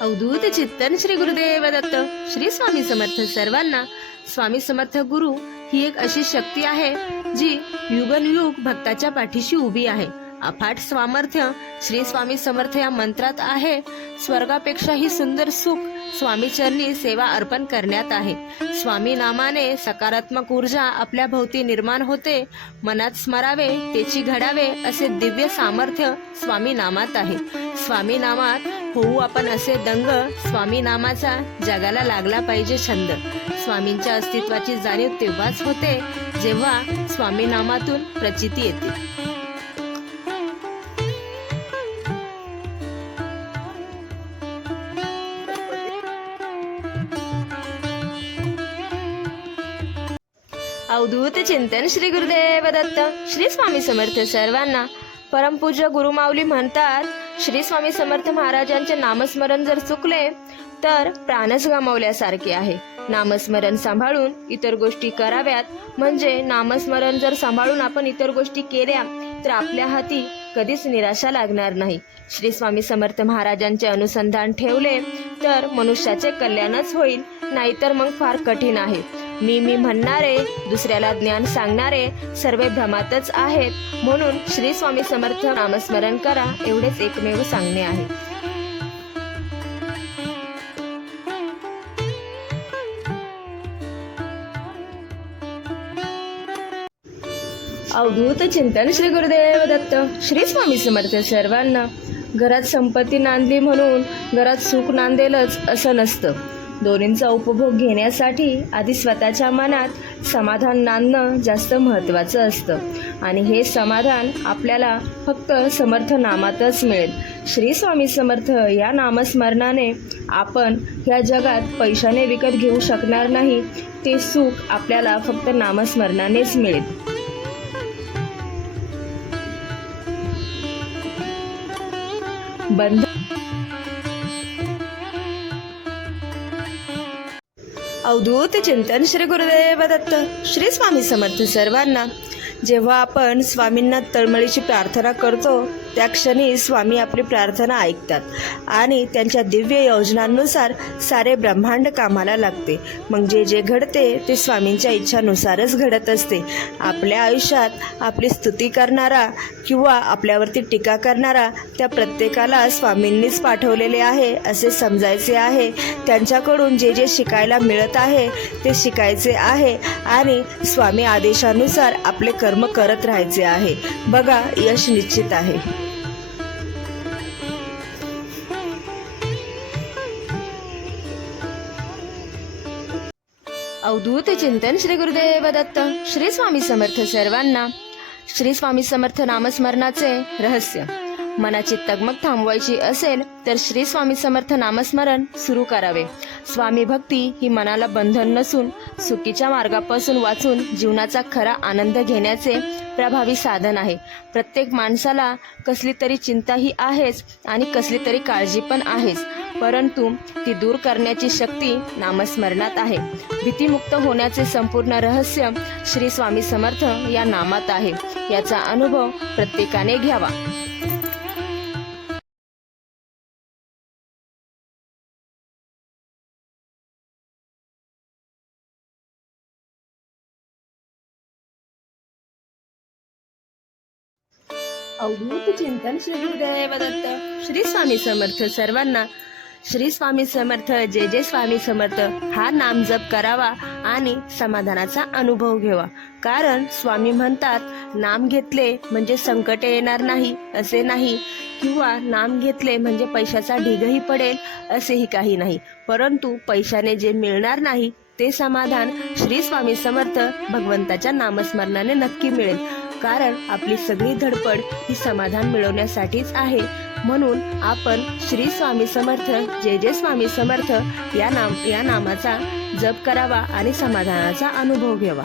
अवधूत चित्तन श्री गुरुदेव दत्त श्री स्वामी समर्थ सर्वांना. स्वामी समर्थ गुरु ही एक अशी शक्ती आहे जी युगनयुग भक्ताच्या पाठीशी उभी आहे. अफाट सामर्थ्य श्री स्वामी समर्थ या मंत्रात आहे स्वर्गापेक्षाही सुंदर सुख स्वामी चरणी सेवा अर्पण करण्यात आहे. स्वामी नामाने सकारात्मक ऊर्जा आपल्या भोवती निर्माण होते मनात स्मरावे तेची घडावे असे दिव्य सामर्थ्य स्वामी नामात आहे. स्वामी नामात होऊ आपण असे दंग स्वामी नामाचा जगाला लागला पाहिजे छंद. स्वामींच्या अस्तित्वाची जाणीव तेव्हाच होते जेव्हा स्वामी नामातून प्रचिती येते. अवधूत चिंतन श्री गुरुदेव दत्त श्री स्वामी समर्थ सर्वांना. परमपूज्य गुरुमाऊली म्हणतात श्री स्वामी समर्थ महाराजांचे नामस्मरण जर चुकले तर प्राणच गमावल्यासारखे आहे. नामस्मरण सांभाळून इतर गोष्टी कराव्यात म्हणजे नामस्मरण जर सांभाळून आपण इतर गोष्टी केल्या तर आपल्या हाती कधीच निराशा लागणार नाही. श्री स्वामी समर्थ महाराजांचे अनुसंधान ठेवले तर मनुष्याचे कल्याणच होईल नाहीतर मग फार कठीण आहे. मी मी म्हणणारे दुसऱ्याला ज्ञान सांगणारे सर्व भ्रमातच आहेत. म्हणून श्री स्वामी समर्थ नामस्मरण करा एवढेच एकमेव सांगणे आहे. अवधूत चिंतन श्री गुरुदेव दत्त श्री स्वामी समर्थ सर्वांना. घरात संपत्ती नांदली म्हणून घरात सुख नांदेलच असं नसतं. दोन्हींचा उपभोग घेण्यासाठी आधी स्वतःच्या मनात समाधान नांदणं जास्त महत्त्वाचं असतं. आणि हे समाधान आपल्याला फक्त समर्थ नामातच मिळेल. श्री स्वामी समर्थ या नामस्मरणाने आपण ह्या जगात पैशाने विकत घेऊ शकणार नाही ते सुख आपल्याला फक्त नामस्मरणानेच मिळेल. बंध अवधूत चिंतन श्री गुरुदेव दत्त श्री स्वामी समर्थ सर्वांना. जेव्हा आपण स्वामींना तळमळीची प्रार्थना करतो त्या क्षणी स्वामी आपली प्रार्थना ऐकतात आणि त्यांच्या दिव्य योजनांनुसार सारे ब्रह्मांड कामाला लागते. मग जे जे घडते ते स्वामींच्या इच्छानुसारच घडत असते. आपल्या आयुष्यात आपली स्तुती करणारा किंवा आपल्यावरती टीका करणारा त्या प्रत्येकाला स्वामींनीच पाठवलेले आहे असे समजायचे आहे. त्यांच्याकडून जे जे शिकायला मिळत आहे ते शिकायचे आहे आणि स्वामी आदेशानुसार आपले कर्म करत राहायचे आहे. बघा यश निश्चित आहे. अवधूत चिंतन श्री गुरुदेव दत्त श्री स्वामी समर्थ सर्वांना. श्री स्वामी समर्थ नामस्मरणाचे रहस्य. मनाची तगमग थांबवायची असेल तर श्री स्वामी समर्थ नामस्मरण सुरू करावे. स्वामी भक्ती ही मनाला बंधन नसून चुकीच्या मार्गापासून वाचून जीवनाचा खरा आनंद घेण्याचे प्रभावी साधन आहे. प्रत्येक माणसाला कसली तरी चिंता ही आहेच आणि कसली तरी काळजी पण आहेच. परंतु ती दूर करण्याची शक्ती नामस्मरणात आहे. भीतीमुक्त होण्याचे संपूर्ण रहस्य श्री स्वामी समर्थ या नामात आहे. याचा अनुभव प्रत्येकाने घ्यावा. अवधूत चिंतन श्री गुरुदेव दत्त. श्री स्वामी समर्थ सर्वांना श्री स्वामी समर्थ जे जे स्वामी समर्थ. हा नाम जप करावा आणि समाधानाचा अनुभव घ्यावा. कारण स्वामी म्हणतात नाम घेतले म्हणजे संकट येणार नाही असे नाही. किंवा नाम घेतले म्हणजे पैशाचा ढिगही पडेल असेही काही नाही. परंतु पैशाने जे मिळणार नाही ते समाधान श्री स्वामी समर्थ भगवंताच्या नामस्मरणाने नक्की मिळेल. कारण आपली सगळी धडपड ही समाधान मिळवण्यासाठीच आहे. म्हणून आपण श्री स्वामी समर्थ जे जे स्वामी समर्थ या नाम या नामाचा जप करावा आणि समाधानाचा अनुभव घ्यावा.